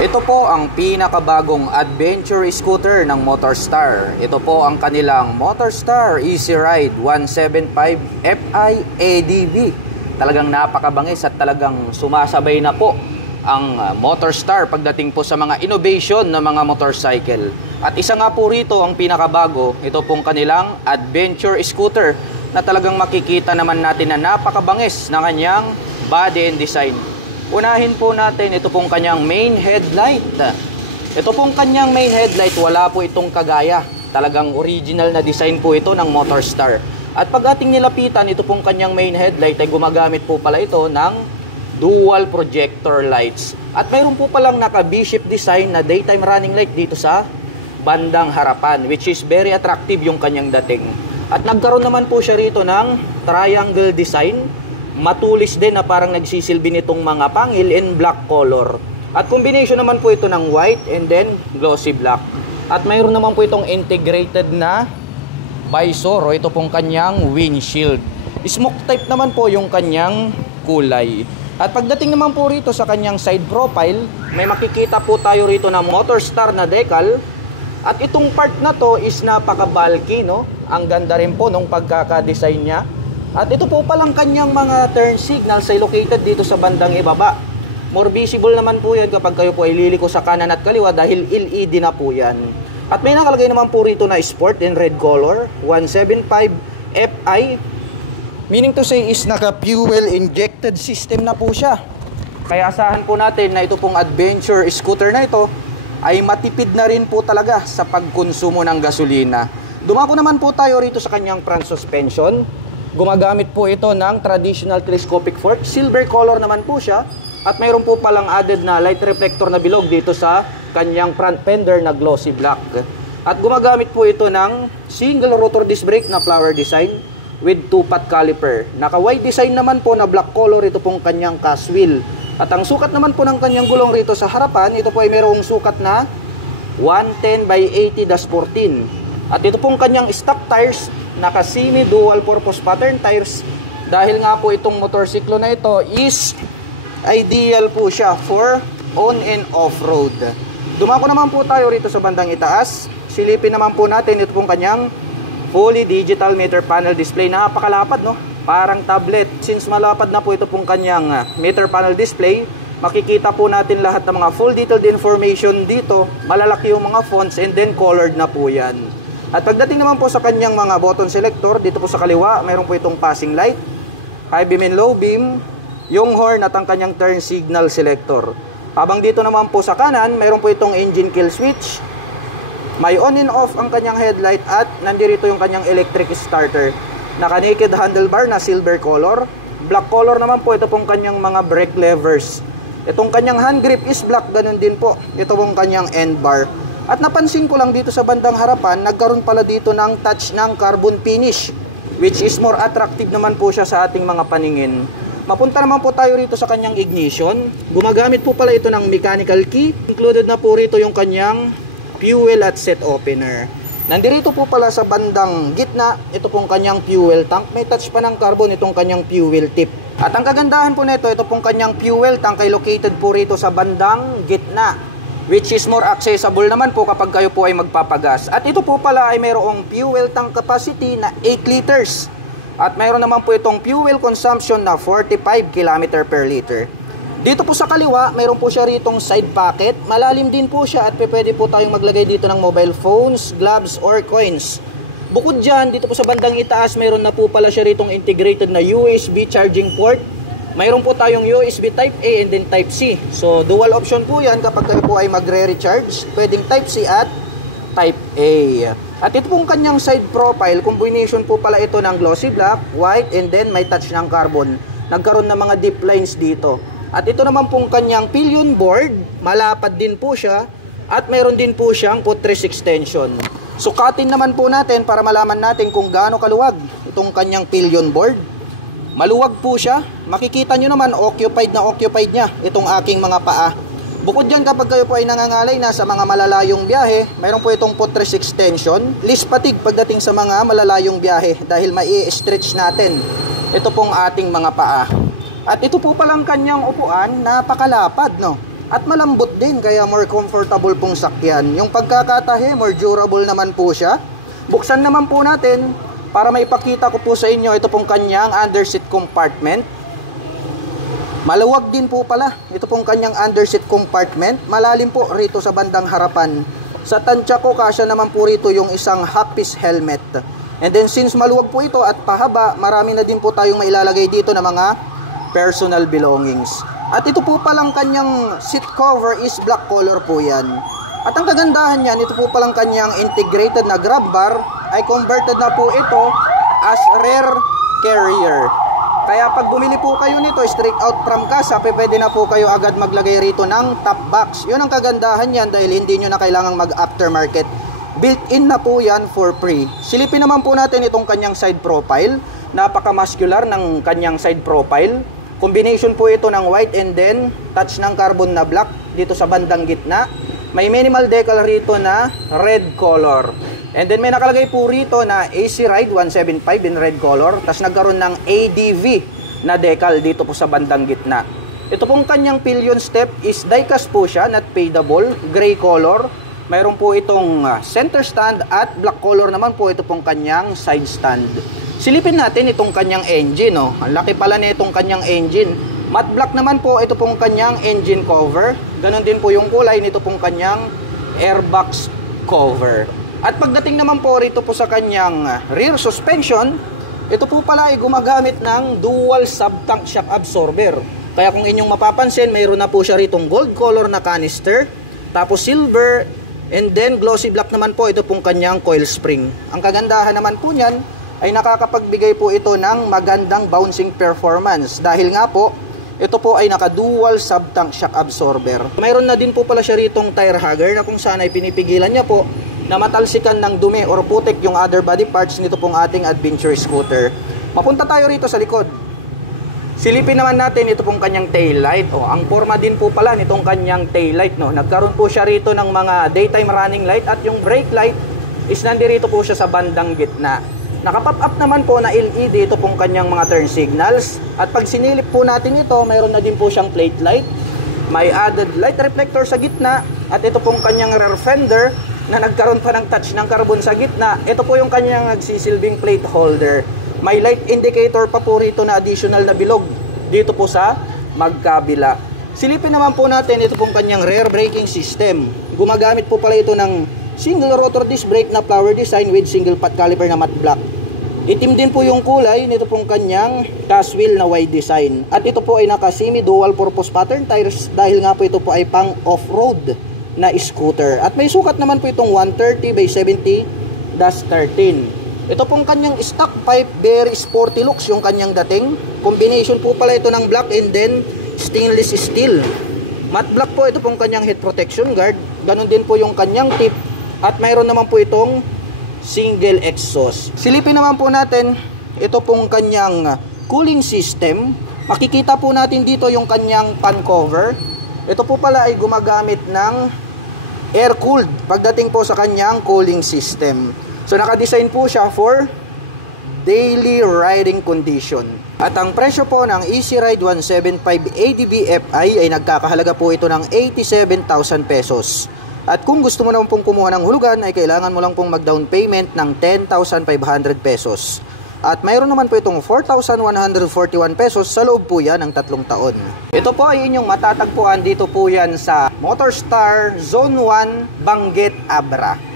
Ito po ang pinakabagong adventure scooter ng Motorstar. Ito po ang kanilang Motorstar Easy Ride 175 Fi ADV. Talagang napakabangis at talagang sumasabay na po ang Motorstar pagdating po sa mga innovation ng mga motorcycle. At isa nga po rito ang pinakabago, ito pong kanilang adventure scooter na talagang makikita naman natin na napakabangis ng kanyang body and design. Unahin po natin, ito pong kanyang main headlight. Ito pong kanyang main headlight, wala po itong kagaya. Talagang original na design po ito ng Motorstar. At pag ating nilapitan, ito pong kanyang main headlight ay gumagamit po pala ito ng dual projector lights. At mayroon po palang naka V-shape design na daytime running light dito sa bandang harapan, which is very attractive yung kanyang dating. At nagkaroon naman po siya rito ng triangle design. Matulis din na parang nagsisilbi nitong mga pangil in black color. At combination naman po ito ng white and then glossy black. At mayroon naman po itong integrated na visor o ito pong kanyang windshield. Smoke type naman po yung kanyang kulay. At pagdating naman po rito sa kanyang side profile, may makikita po tayo rito na Motorstar na decal. At itong part na to is napaka-bulky, no? Ang ganda rin po nung pagkaka-design niya. At ito po palang kanyang mga turn signals ay located dito sa bandang ibaba. More visible naman po yan kapag kayo po ay liliko sa kanan at kaliwa dahil LED na po yan. At may nakalagay naman po rito na sport in red color, 175 Fi. Meaning to say is naka-fuel injected system na po siya. Kaya asahan po natin na ito pong adventure scooter na ito ay matipid na rin po talaga sa pagkonsumo ng gasolina. Dumako naman po tayo rito sa kanyang front suspension. Gumagamit po ito ng traditional telescopic fork. Silver color naman po siya. At mayroon po palang added na light reflector na bilog dito sa kanyang front fender na glossy black. At gumagamit po ito ng single rotor disc brake na flower design with 2-pot caliper. Naka-wide design naman po na black color ito pong kanyang cast wheel. At ang sukat naman po ng kanyang gulong rito sa harapan, ito po ay mayroong sukat na 110 by 80-14. At ito pong kanyang stock tires, naka semi dual purpose pattern tires dahil nga po itong motorsiklo na ito is ideal po siya for on and off road. Dumako naman po tayo rito sa bandang itaas. Silipin naman po natin ito pong kanyang fully digital meter panel display. Napakalapad, no? Parang tablet. Since malapad na po ito pong kanyang meter panel display, makikita po natin lahat ng mga full detailed information dito. Malalaki yung mga fonts and then colored na po yan. At pagdating naman po sa kanyang mga button selector, dito po sa kaliwa, mayroon po itong passing light, high beam and low beam, yung horn at ang kanyang turn signal selector. Habang dito naman po sa kanan, mayroon po itong engine kill switch, may on and off ang kanyang headlight at nandirito yung kanyang electric starter. Naka-naked handlebar na silver color, black color naman po ito pong kanyang mga brake levers. Itong kanyang hand grip is black, ganun din po. Ito pong kanyang end bar. At napansin ko lang dito sa bandang harapan, nagkaroon pala dito ng touch ng carbon finish, which is more attractive naman po siya sa ating mga paningin. Mapunta naman po tayo rito sa kanyang ignition. Gumagamit po pala ito ng mechanical key. Included na po rito yung kanyang fuel at set opener. Nandirito po pala sa bandang gitna, ito pong kanyang fuel tank. May touch pa ng carbon itong kanyang fuel tip. At ang kagandahan po nito, ito pong kanyang fuel tank ay located po rito sa bandang gitna, which is more accessible naman po kapag kayo po ay magpapagas. At ito po pala ay mayroong fuel tank capacity na 8 liters. At mayroon naman po itong fuel consumption na 45 km per liter. Dito po sa kaliwa, mayroon po siya ritong side pocket. Malalim din po siya at pwede po tayong maglagay dito ng mobile phones, gloves, or coins. Bukod dyan, dito po sa bandang itaas, mayroon na po pala siya ritong integrated na USB charging port. Mayroon po tayong USB Type A and then Type C. So, dual option po yan kapag kayo po ay magre-recharge. Pwedeng Type C at Type A. At ito pong kanyang side profile, combination po pala ito ng glossy black, white, and then may touch ng carbon. Nagkaroon ng mga deep lines dito. At ito naman pong kanyang pillion board, malapad din po siya. At mayroon din po siyang footrest extension. Sukatin naman po natin para malaman natin kung gaano kaluwag itong kanyang pillion board. Maluwag po siya. Makikita nyo naman occupied niya itong aking mga paa. Bukod dyan, kapag kayo po ay nangangalay na sa mga malalayong biyahe, mayroon po itong footrest extension. Least fatigue pagdating sa mga malalayong biyahe dahil mai-stretch natin ito pong ating mga paa. At ito po palang kanyang upuan, napakalapad, no? At malambot din, kaya more comfortable pong sakyan. Yung pagkakatahe, more durable naman po siya. Buksan naman po natin para maipakita ko po sa inyo ito pong kanyang underseat compartment. Maluwag din po pala ito pong kanyang underseat compartment. Malalim po rito sa bandang harapan. Sa tansya ko, kasya naman po rito yung isang half-piece helmet. And then since maluwag po ito at pahaba, marami na din po tayong mailalagay dito na mga personal belongings. At ito po palang kanyang seat cover is black color po yan. At ang kagandahan niyan, ito po palang kanyang integrated na grab bar ay converted na po ito as rear carrier. Kaya pag bumili po kayo nito straight out from casa, pwede na po kayo agad maglagay rito ng top box. Yun ang kagandahan yan dahil hindi nyo na kailangang mag-aftermarket. Built-in na po yan for free. Silipin naman po natin itong kanyang side profile. Napaka-muscular ng kanyang side profile. Combination po ito ng white and then touch ng carbon na black dito sa bandang gitna. May minimal decal rito na red color. And then may nakalagay po rito na AC Ride 175 in red color. Tapos nagkaroon ng ADV na decal dito po sa bandang gitna. Ito pong kanyang pillion step is die-cast po siya, not fadable, gray color. Mayroon po itong center stand at black color naman po ito pong kanyang side stand. Silipin natin itong kanyang engine. Oh. Ang laki pala na itong kanyang engine. Matte black naman po ito pong kanyang engine cover. Ganon din po yung kulay nito pong kanyang airbox cover. At pagdating naman po rito po sa kanyang rear suspension, ito po pala ay gumagamit ng dual sub-tank shock absorber. Kaya kung inyong mapapansin, mayroon na po siya ritong gold color na canister, tapos silver, and then glossy black naman po ito pong kanyang coil spring. Ang kagandahan naman po niyan ay nakakapagbigay po ito ng magandang bouncing performance dahil nga po ito po ay naka-dual sub-tank shock absorber. Mayroon na din po pala siya ritong tire hugger na kung saan ay pinipigilan niya po na matalsikan ng dumi or putik yung other body parts nito pong ating adventure scooter. Mapunta tayo rito sa likod. Silipin naman natin ito pong kanyang tail light. Ang forma din po pala nitong kanyang tail light. No? Nagkaroon po siya rito ng mga daytime running light at yung brake light is nandirito po siya sa bandang gitna. Nakapop up naman po na LED ito pong kanyang mga turn signals. At pag sinilip po natin ito, mayroon na din po siyang plate light. May added light reflector sa gitna. At ito pong kanyang rear fender na nagkaroon pa ng touch ng carbon sa gitna. Ito po yung kanyang nagsisilbing plate holder. May light indicator pa po rito na additional na bilog dito po sa magkabila. Silipin naman po natin ito pong kanyang rear braking system. Gumagamit po pala ito ng single rotor disc brake na flower design with single pot caliper na matte black. Itim din po yung kulay nito pong kanyang cast wheel na wide design. At ito po ay naka semi dual purpose pattern tires dahil nga po ito po ay pang off-road na scooter. At may sukat naman po itong 130 by 70-13. Ito pong kanyang stock pipe, very sporty looks yung kanyang dating. Combination po pala ito ng black and then stainless steel. Matte black po ito pong kanyang head protection guard. Ganon din po yung kanyang tip. At mayroon naman po itong single exhaust. Silipin naman po natin ito pong kanyang cooling system. Makikita po natin dito yung kanyang fan cover. Ito po pala ay gumagamit ng air-cooled pagdating po sa kanyang cooling system. So naka-design po siya for daily riding condition. At ang presyo po ng Easy Ride 175 ADB FI ay nagkakahalaga po ito ng 87,000 pesos. At kung gusto mo naman pong kumuha ng hulugan ay kailangan mo lang pong mag-down payment ng 10,500 pesos. At mayroon naman po itong 4,141 pesos sa loob po yan ng 3 taon. Ito po ay inyong matatagpuan dito po yan sa Motorstar Zone 1, Banggit, Abra.